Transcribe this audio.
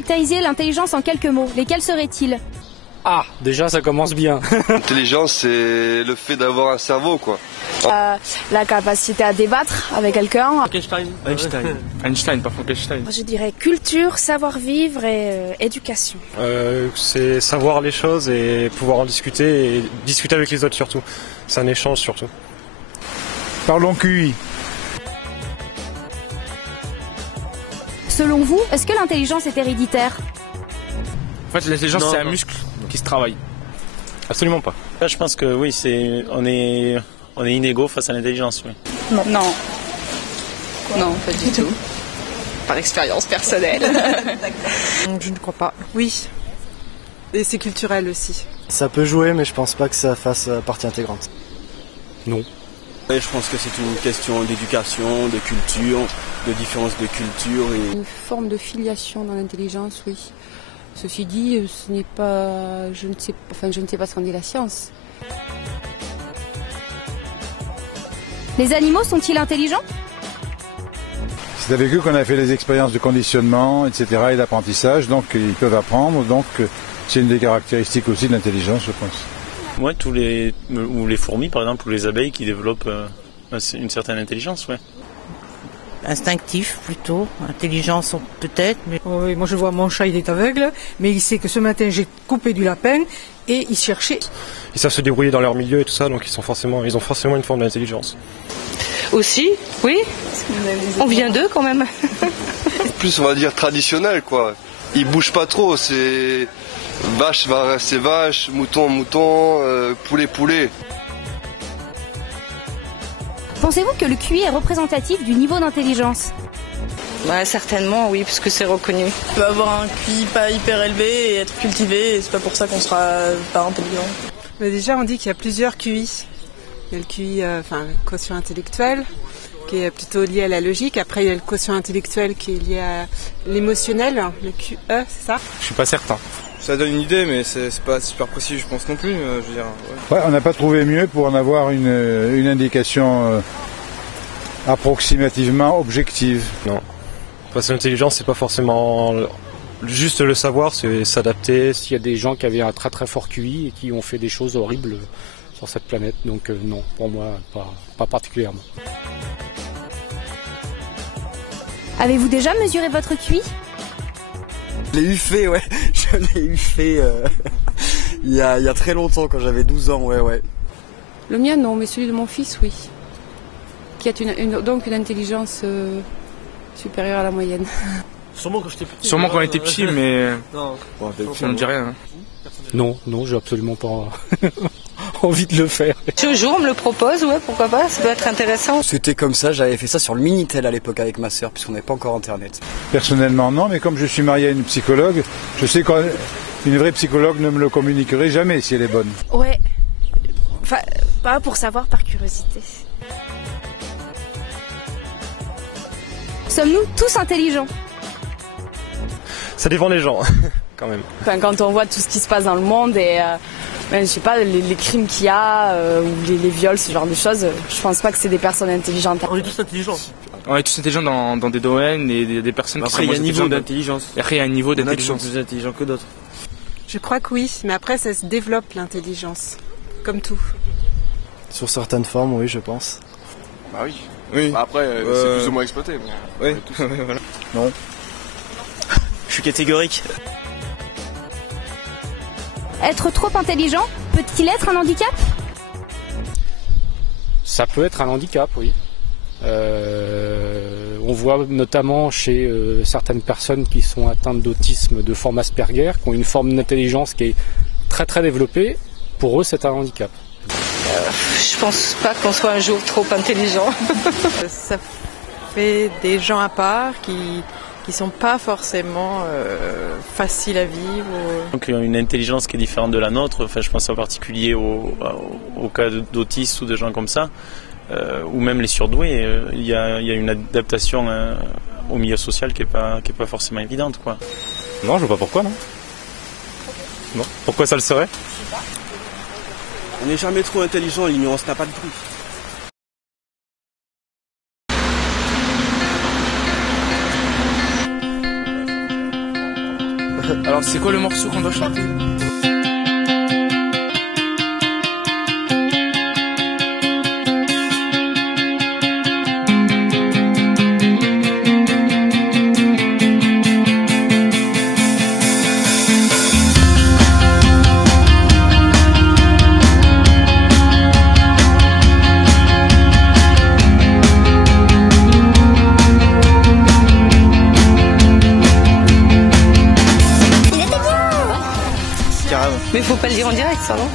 caractériser l'intelligence en quelques mots, lesquels seraient-ils? Ah, déjà ça commence bien. L'intelligence, c'est le fait d'avoir un cerveau, quoi. La capacité à débattre avec quelqu'un. Einstein, pas Frankenstein. Je dirais culture, savoir-vivre et éducation. C'est savoir les choses et pouvoir en discuter et discuter avec les autres surtout. C'est un échange surtout. Parlons QI. Selon vous, est-ce que l'intelligence est héréditaire? En fait, l'intelligence, c'est un muscle qui se travaille. Absolument pas. Là, je pense que oui, on est inégaux face à l'intelligence. Oui. Non. Non, pas du tout. Par expérience personnelle. Je ne crois pas. Oui. Et c'est culturel aussi. Ça peut jouer, mais je pense pas que ça fasse partie intégrante. Non. Je pense que c'est une question d'éducation, de culture, de différence de culture. Une forme de filiation dans l'intelligence, oui. Ceci dit, ce n'est pas, je ne sais pas ce qu'en dit la science. Les animaux sont-ils intelligents? C'est avec eux qu'on a fait les expériences de conditionnement, etc. et d'apprentissage, donc ils peuvent apprendre, donc c'est une des caractéristiques aussi de l'intelligence, je pense. Ouais, ou les fourmis par exemple, ou les abeilles qui développent une certaine intelligence, ouais. Instinctif plutôt, intelligence peut-être. Mais... Oui, moi je vois mon chat, il est aveugle, mais il sait que ce matin j'ai coupé du lapin et il cherchait. Ils savent se débrouiller dans leur milieu et tout ça, donc ils ont forcément une forme d'intelligence. Aussi, oui. On vient d'eux quand même. Plus, on va dire, traditionnel, quoi. Ils bougent pas trop, c'est vache va rester vache, mouton, mouton, poulet, poulet. Pensez-vous que le QI est représentatif du niveau d'intelligence? Ouais, certainement, oui, parce que c'est reconnu. On peut avoir un QI pas hyper élevé et être cultivé, et c'est pas pour ça qu'on sera pas intelligent. Mais déjà, on dit qu'il y a plusieurs QI. Il y a le QI, quotient intellectuel, qui est plutôt lié à la logique. Après, il y a le quotient intellectuel qui est lié à l'émotionnel, le QE, c'est ça? Je suis pas certain. Ça donne une idée, mais c'est pas super précis, je pense non plus. Je veux dire, Ouais, on n'a pas trouvé mieux pour en avoir une indication approximativement objective. Non. Parce que l'intelligence, c'est pas forcément juste le savoir, c'est s'adapter. Il y a des gens qui avaient un très très fort QI et qui ont fait des choses horribles sur cette planète, donc non, pour moi, pas particulièrement. Avez-vous déjà mesuré votre QI? Je l'ai eu fait, ouais. Je l'ai eu fait il y a très longtemps, quand j'avais 12 ans, ouais. Le mien, non, mais celui de mon fils, oui. Qui a donc une intelligence supérieure à la moyenne. Sûrement quand on était petit, mais ça ne dit rien. Hein. Non, j'ai absolument pas envie de le faire. Si un jour on me le propose, ouais, pourquoi pas, ça peut être intéressant. C'était comme ça, j'avais fait ça sur le Minitel à l'époque avec ma sœur, puisqu'on n'avait pas encore Internet. Personnellement, non, mais comme je suis marié à une psychologue, je sais qu'une vraie psychologue ne me le communiquerait jamais si elle est bonne. Ouais. Enfin, pas pour savoir par curiosité. Sommes-nous tous intelligents? Ça dépend des gens, quand même. Enfin, quand on voit tout ce qui se passe dans le monde et je sais pas, les crimes qu'il y a, ou les viols, ce genre de choses, je pense pas que c'est des personnes intelligentes. On est tous intelligents. On est tous intelligents dans des domaines et des personnes qui sont moins intelligentes. Après, il y a un niveau d'intelligence. Il y a un niveau d'intelligence. Il y en a qui sont plus intelligents que d'autres. Je crois que oui, mais après ça se développe l'intelligence, comme tout. Sur certaines formes, oui, je pense. Bah oui. Bah après, c'est plus ou moins exploité. Oui, voilà. Non. Je suis catégorique. Être trop intelligent peut-il être un handicap? Ça peut être un handicap, oui. On voit notamment chez certaines personnes qui sont atteintes d'autisme de forme Asperger, qui ont une forme d'intelligence qui est très très développée. Pour eux, c'est un handicap. Je pense pas qu'on soit un jour trop intelligent. Ça fait des gens à part qui sont pas forcément faciles à vivre. Donc une intelligence qui est différente de la nôtre, enfin, je pense en particulier au cas d'autistes ou de gens comme ça, ou même les surdoués, il y a une adaptation au milieu social qui est pas forcément évidente, quoi. Non, je vois pas pourquoi, non. Non. Pourquoi ça le serait? On n'est jamais trop intelligent, l'ignorance n'a pas de prix. Alors c'est quoi le morceau qu'on doit chanter? Mais faut pas le dire en direct, ça, non?